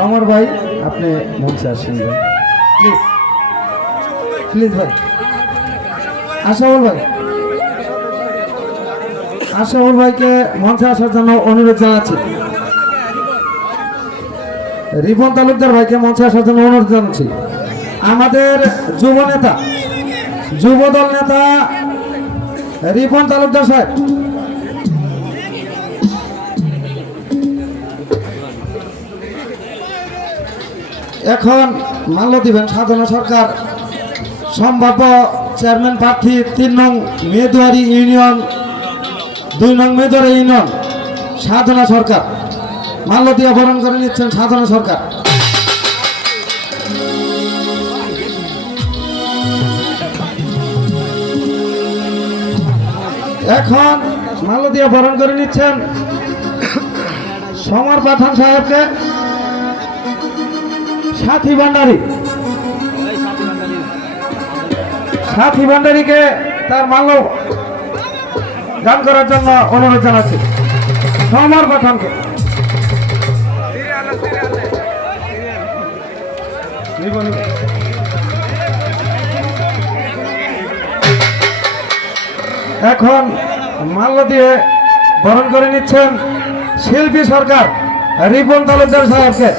Summer भाई अपने मन से आसें भाई प्लीज प्लीज भाई आशाउल भाई के मन से आसार जन्य अनुरोध जानाচ্ছি रिपन तालुकदार भाई के मन से आसार जन्य अनुरोध जानाচ্ছি আমাদের যুব নেতা যুবদল নেতা रिपन तालुकदार साहेब এখন মাল্য দিবেন সাধনা সরকার সম্ভাব্য চেয়ারম্যান প্রার্থী 3 নং মেদুয়ারি ইউনিয়ন 2 নং মেদুয়ারি ইউনিয়ন সাধনা সরকার মাল্য দিয়ে বরণ করে নিচ্ছেন সাধনা সরকার। এখন মাল্য দিয়ে বরণ করে নিচ্ছেন সমর পাঠান সাহেবকে साथी भांडारी के तार माल्य गान करार जन्य अनुरोध जानाচ্ছি समर पाठान के এখন মাল্য দিয়ে বরণ করে নিচ্ছেন শিল্পী সরকার রিপন তালুকদার সাহেবকে।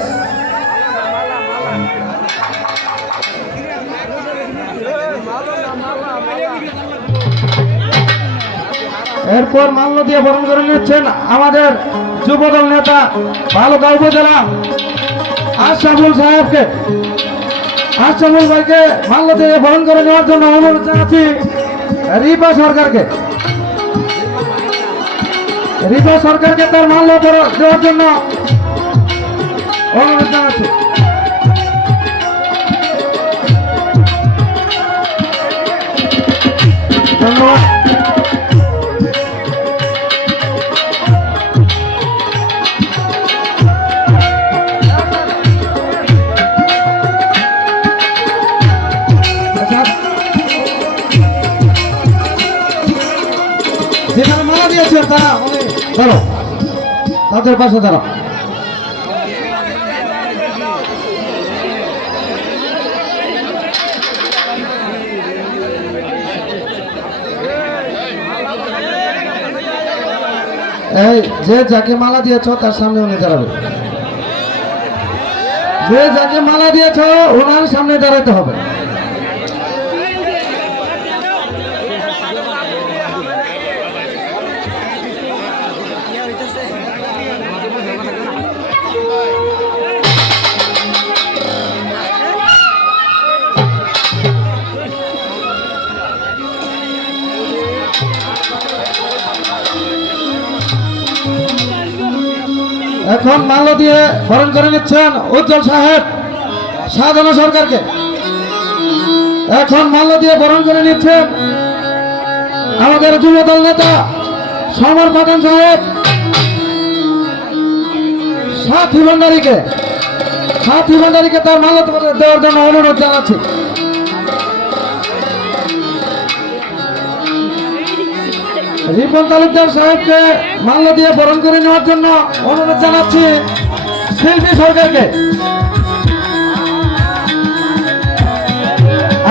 এরপর মাল্য দিয়ে বরণ করে নিচ্ছেন আমাদের যুবদল নেতা ভালুকা উপজেলা আশরাফুল সাহেবকে। আশরাফুল ভাইকে মাল্য দিয়ে বরণ করে নেওয়ার জন্য অনুরোধ জানাচ্ছি রিপা সরকারকে। রিপা সরকারকে তার মাল্য দেওয়ার জন্য অনুরোধ জানাচ্ছি। ধন্যবাদ। যেখানে মালা দিয়েছে তারা ধরো তাদের পাশে দাঁড়ো। এই যে যাকে মালা দিয়েছ তার সামনে উনি দাঁড়াবে। যে যাকে মালা দিয়েছ ওনার সামনে দাঁড়াতে হবে। এখন মাল্য দিয়ে বরণ করে নিচ্ছেন উজ্জ্বল সাহেব সাধনা সরকারকে। এখন মাল্য দিয়ে বরণ করে নিচ্ছেন আমাদের যুবদল নেতা সমর পাঠান সাহেব সাথী ভান্ডারীকে। সাথী ভান্ডারীকে তার মাল্য দেওয়ার জন্য অনুরোধ জানাচ্ছি। রিপন তালুকদার সাহেবকে মাল্য দিয়ে বরণ করে নেওয়ার জন্য অনুরোধ জানাচ্ছি শিল্পী সরকারকে।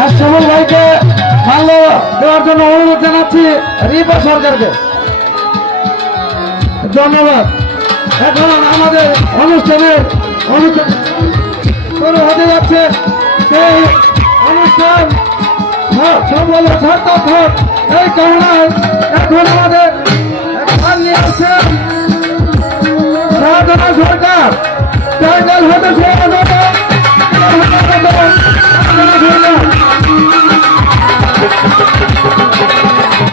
আশরাফুল ভাইকে মাল্য দেওয়ার জন্য অনুরোধ জানাচ্ছি রিপা সরকারকে। ধন্যবাদ। এখন আমাদের অনুষ্ঠান শুরু হতে যাচ্ছে। সেই অনুষ্ঠান সফল সার্থক হোক এই কামনায় এখন আমাদের নিয়ে আসছেন সাধনা সরকার টাইটেল হতে